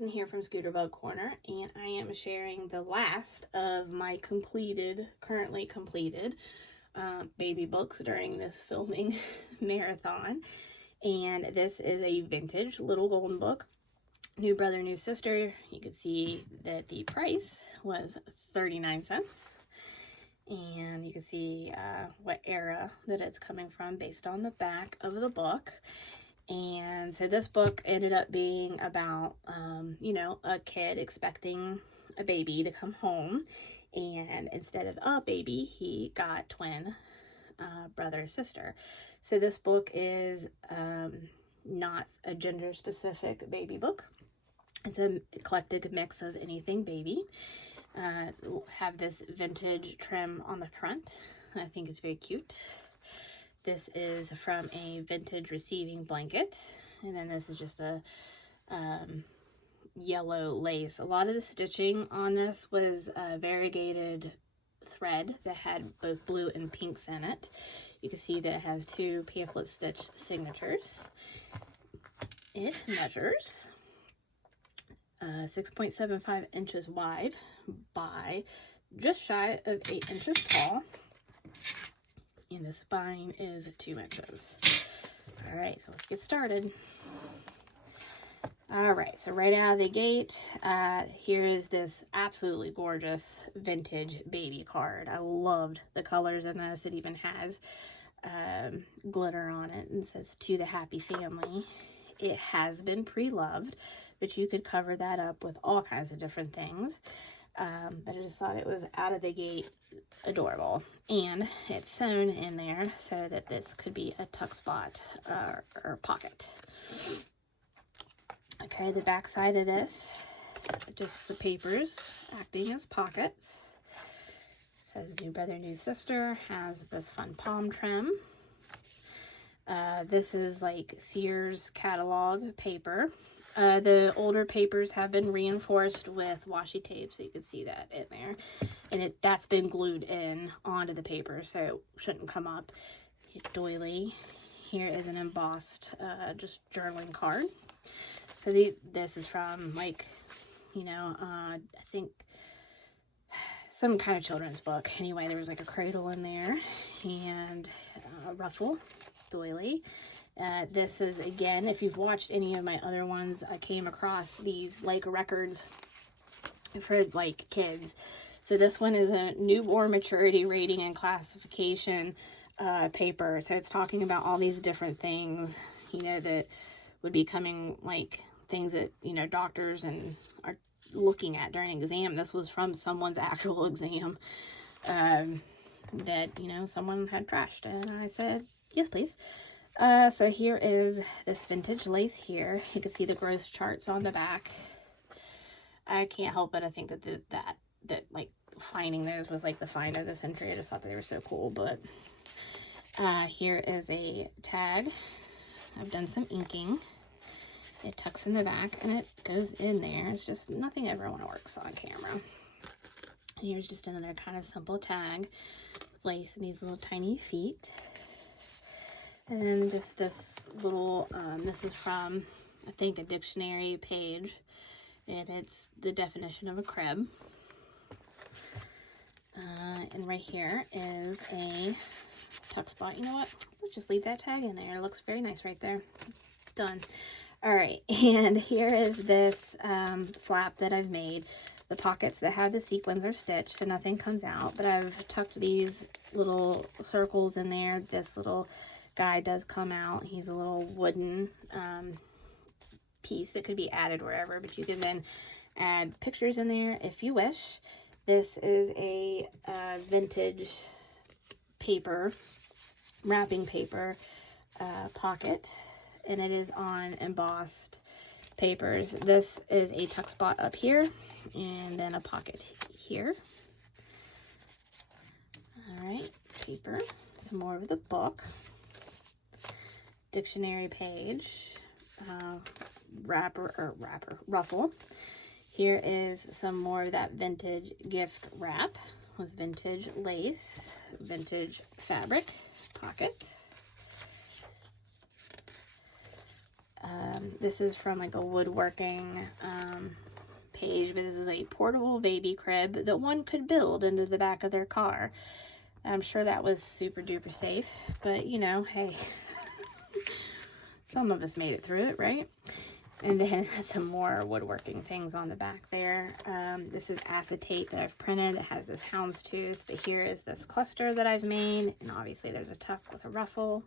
Kristen here from Scooterbug Corner, and I am sharing the last of my currently completed baby books during this filming marathon. And this is a vintage little golden book, New Brother, New Sister. You can see that the price was 39 cents. And you can see what era that it's coming from based on the back of the book. And so this book ended up being about, a kid expecting a baby to come home. And instead of a baby, he got twin brother, sister. So this book is not a gender-specific baby book. It's an eclectic mix of anything baby. Have this vintage trim on the front. I think it's very cute. This is from a vintage receiving blanket, and then this is just a yellow lace. A lot of the stitching on this was variegated thread that had both blue and pinks in it. You can see that it has two pamphlet stitch signatures. It measures 6.75 inches wide by just shy of 8 inches tall. And the spine is 2 inches. All right, so let's get started. All right, so right out of the gate, here is this absolutely gorgeous vintage baby card. I loved the colors in this. It even has glitter on it and says, "To the happy family." It has been pre-loved, but you could cover that up with all kinds of different things. But I just thought it was out of the gate adorable, and it's sewn in there so that this could be a tuck spot or pocket. Okay, the back side of this, just the papers acting as pockets. It says New Brother, New Sister, has this fun palm trim. This is like Sears catalog paper. The older papers have been reinforced with washi tape, so you can see that in there. And that's been glued in onto the paper, so it shouldn't come up. Doily. Here is an embossed just journaling card. So this is from, like, I think some kind of children's book. Anyway, there was like a cradle in there and a ruffle, doily. This is, again, if you've watched any of my other ones, I came across these like records for like kids. So this one is a newborn maturity rating and classification paper. So it's talking about all these different things, that would be coming, like things that, doctors and are looking at during an exam. This was from someone's actual exam that, someone had trashed. And I said, yes, please. So here is this vintage lace here. You can see the growth charts on the back. I can't help but I think that like finding those was like the find of the century. I just thought they were so cool. But here is a tag. I've done some inking. It tucks in the back and it goes in there. It's just nothing ever works on camera. Here's just another kind of simple tag. Lace and these little tiny feet. And then just this little, this is from, I think, a dictionary page. And it's the definition of a crib. And right here is a tuck spot. You know what? Let's just leave that tag in there. It looks very nice right there. Done. All right. And here is this flap that I've made. The pockets that have the sequins are stitched, so nothing comes out. But I've tucked these little circles in there. This little guy does come out. He's a little wooden piece that could be added wherever, but you can then add pictures in there if you wish. This is a vintage paper, wrapping paper pocket, and it is on embossed papers. This is a tuck spot up here and then a pocket here. All right, paper, some more of the book. Dictionary page, ruffle. Here is some more of that vintage gift wrap with vintage lace, vintage fabric pocket. This is from like a woodworking page, but this is a portable baby crib that one could build into the back of their car. I'm sure that was super duper safe, but you know, hey, some of us made it through it, right? And then some more woodworking things on the back there. This is acetate that I've printed. It has this houndstooth, but here is this cluster that I've made, and obviously there's a tuck with a ruffle.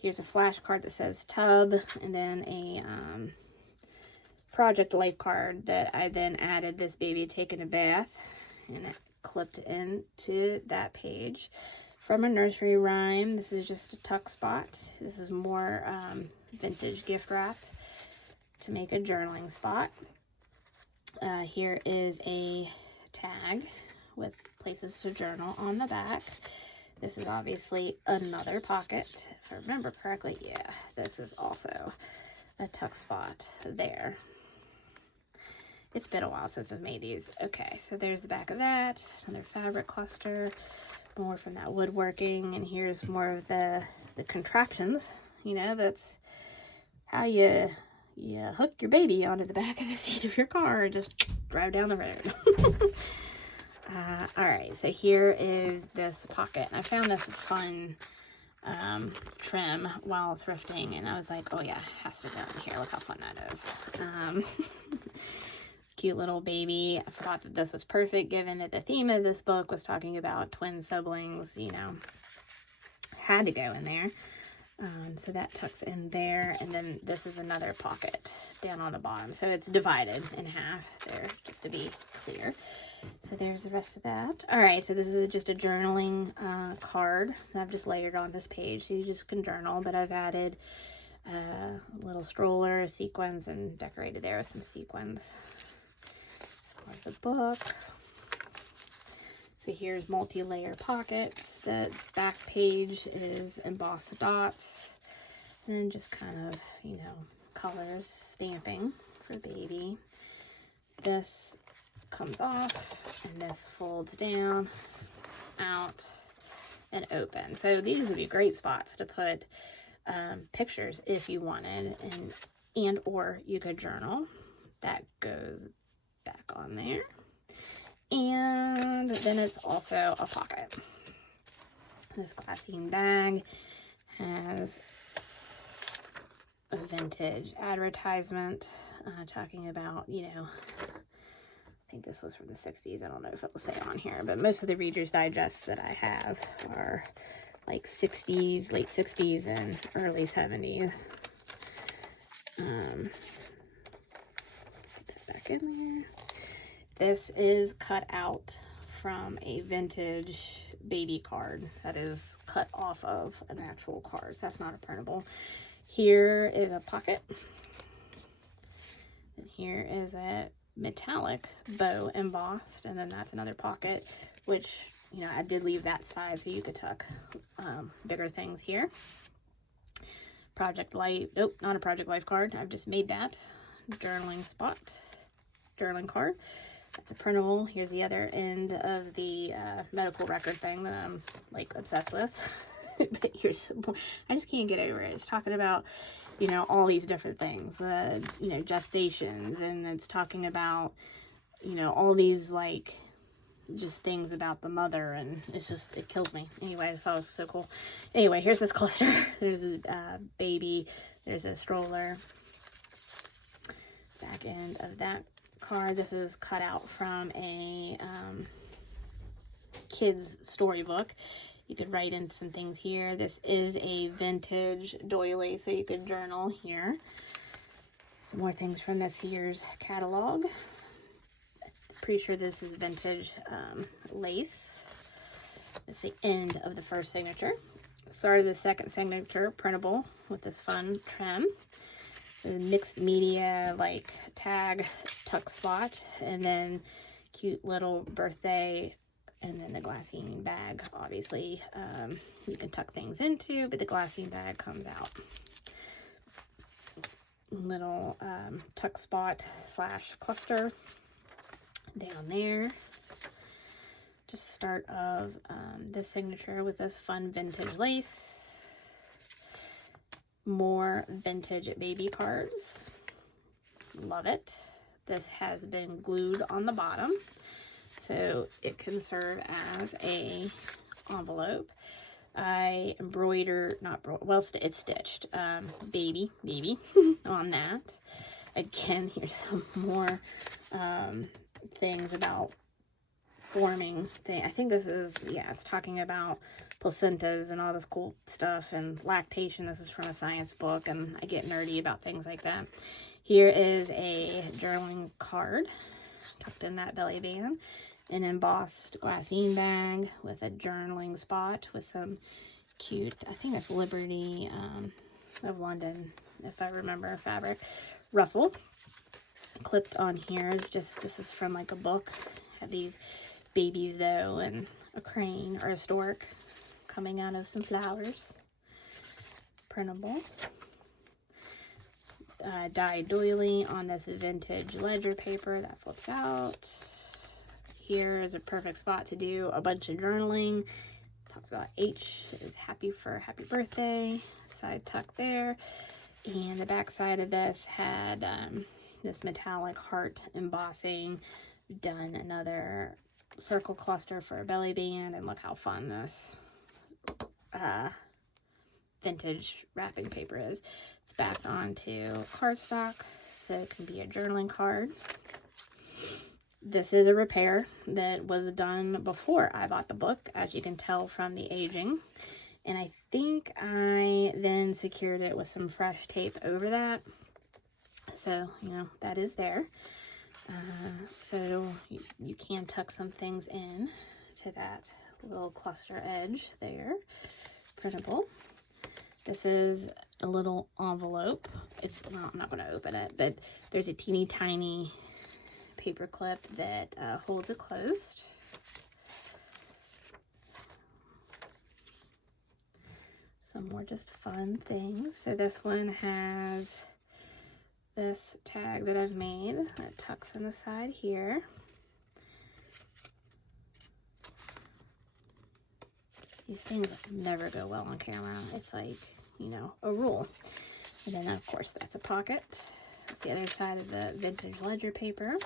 Here's a flash card that says tub, and then a project life card that I then added this baby taking a bath, and it clipped into that page. From a nursery rhyme, this is just a tuck spot. This is more vintage gift wrap to make a journaling spot. Here is a tag with places to journal on the back. This is obviously another pocket. If I remember correctly, yeah, this is also a tuck spot there. It's been a while since I've made these. Okay, so there's the back of that. Another fabric cluster. More from that woodworking. And here's more of the contraptions. You know, that's how you hook your baby onto the back of the seat of your car and just drive down the road. All right, so here is this pocket. I found this fun trim while thrifting, and I was like, oh yeah, it has to go in here. Look how fun that is. Cute little baby. I thought that this was perfect given that the theme of this book was talking about twin siblings, you know, had to go in there. So that tucks in there, and then this is another pocket down on the bottom. So it's divided in half there, just to be clear. So there's the rest of that. All right, so this is just a journaling card that I've just layered on this page. So you just can journal, but I've added a little stroller, sequins, and decorated there with some sequins. It's part of the book. So here's multi-layer pockets. The back page is embossed dots. And then just kind of, you know, colors, stamping for baby. This comes off, and this folds down, out, and open. So these would be great spots to put pictures if you wanted, and or you could journal. That goes back on there. And then it's also a pocket. This glassine bag has a vintage advertisement talking about, you know, I think this was from the 60s. I don't know if it'll say on here, but most of the Reader's Digests that I have are like 60s, late 60s, and early 70s. Put that back in there. This is cut out from a vintage baby card that is cut off of an actual card. So that's not a printable. Here is a pocket. And here is a metallic bow embossed. And then that's another pocket, which, you know, I did leave that side so you could tuck bigger things here. Project Life, nope, not a Project Life card. I've just made that. Journaling spot, journaling card. That's a printable. Here's the other end of the medical record thing that I'm like obsessed with. But here's some more. I just can't get over it. It's talking about, you know, all these different things, you know, gestations, and it's talking about, you know, all these like just things about the mother, and it's just, it kills me. Anyway, I just thought it was so cool. Anyway, here's this cluster. There's a baby. There's a stroller. Back end of that card. This is cut out from a kid's storybook. You could write in some things here. This is a vintage doily, so you could journal here. Some more things from this year's catalog. Pretty sure this is vintage lace. It's the end of the first signature. Start of the second signature, printable with this fun trim. The mixed media like tag tuck spot, and then cute little birthday, and then the glassine bag. Obviously, you can tuck things into, but the glassine bag comes out. Little tuck spot slash cluster down there. Just start of this signature with this fun vintage lace. more vintage baby cards. Love it. This has been glued on the bottom, so it can serve as a envelope. I embroidered, it's stitched, baby on that. Again, here's some more things about forming thing. I think this is, yeah, it's talking about placentas and all this cool stuff and lactation. This is from a science book, and I get nerdy about things like that. Here is a journaling card tucked in that belly band, an embossed glassine bag with a journaling spot with some cute, I think it's Liberty of London, if I remember, fabric ruffle. Clipped on here is just, this is from like a book. Have these babies though, and a crane or a stork coming out of some flowers. Printable. Dyed doily on this vintage ledger paper that flips out. Here is a perfect spot to do a bunch of journaling. Talks about H is happy for happy birthday. Side tuck there. And the back side of this had this metallic heart embossing. Done another circle cluster for a belly band, and look how fun this vintage wrapping paper is. It's backed onto cardstock, so it can be a journaling card. This is a repair that was done before I bought the book, as you can tell from the aging. And I think I then secured it with some fresh tape over that. So, you know, that is there. So you can tuck some things in to that little cluster edge there. Printable. This is a little envelope. It's, well, I'm not going to open it, but there's a teeny tiny paper clip that holds it closed. Some more just fun things. So this one has this tag that I've made that tucks in the side here. These things never go well on camera. It's like, you know, a rule. And then of course that's a pocket. That's the other side of the vintage ledger paper.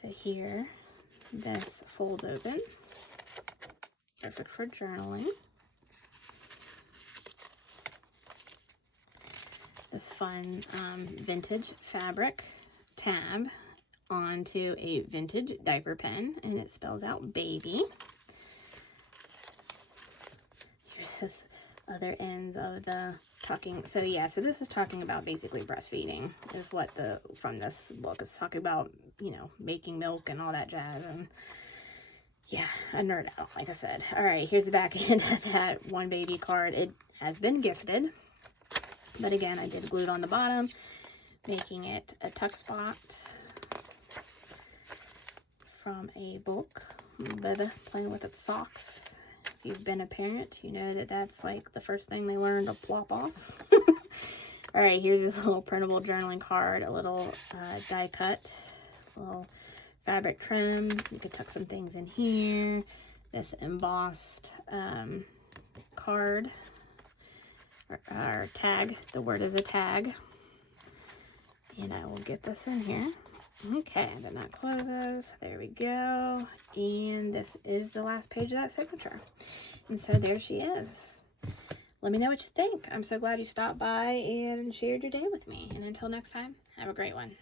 So here, this folds open. Perfect for journaling. This fun vintage fabric tab onto a vintage diaper pen, and it spells out baby. Here's this other ends of the talking. So yeah, so this is talking about basically breastfeeding is what from this book is talking about, you know, making milk and all that jazz. And yeah, a nerd out, like I said. All right, here's the back end of that one baby card. It has been gifted, but again, I did glue it on the bottom, making it a tuck spot from a book. Bubba playing with its socks. If you've been a parent, you know that that's like the first thing they learn to plop off. All right, here's this little printable journaling card, a little die cut, a little fabric trim. You could tuck some things in here. This embossed card or tag. The word is a tag. And I will get this in here. Okay, then that closes. There we go. And this is the last page of that signature. And so there she is. Let me know what you think. I'm so glad you stopped by and shared your day with me. And until next time, have a great one.